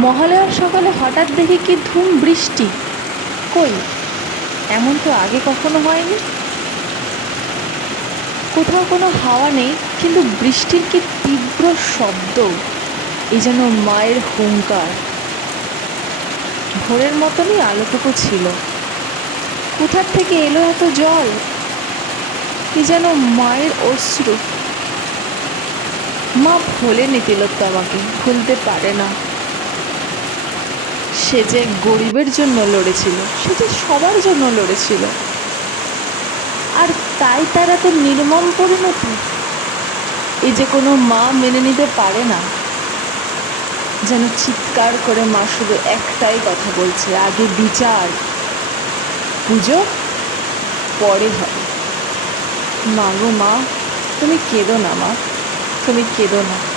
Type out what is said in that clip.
মহালয়ার সকালে হঠাৎ দেখি কি ধুম বৃষ্টি। কই, এমন তো আগে কখনো হয়নি। কোথাও কোনো হাওয়া নেই, কিন্তু বৃষ্টির কি তীব্র শব্দ! এই যেন মায়ের হুংকার। ভোরের মতনই আলোটুকু ছিল। কোথার থেকে এলো এত জল! এই যেন মায়ের অশ্রু। মা ভোলেনি তিলোত্তমাকে, ভুলতে পারে না। সে যে গরিবের জন্য লড়েছিল, সে যে সবার জন্য লড়েছিল, আর তাই তার এত নির্মম পরিণতি। এই যে কোনো মা মেনে নিতে পারে না। যেন চিৎকার করে মা শুধু একটাই কথা বলছে, আগে বিচার, পুজো পরে হবে। মা গো মা, তুমি কেঁদো না মা, তুমি কেঁদো না।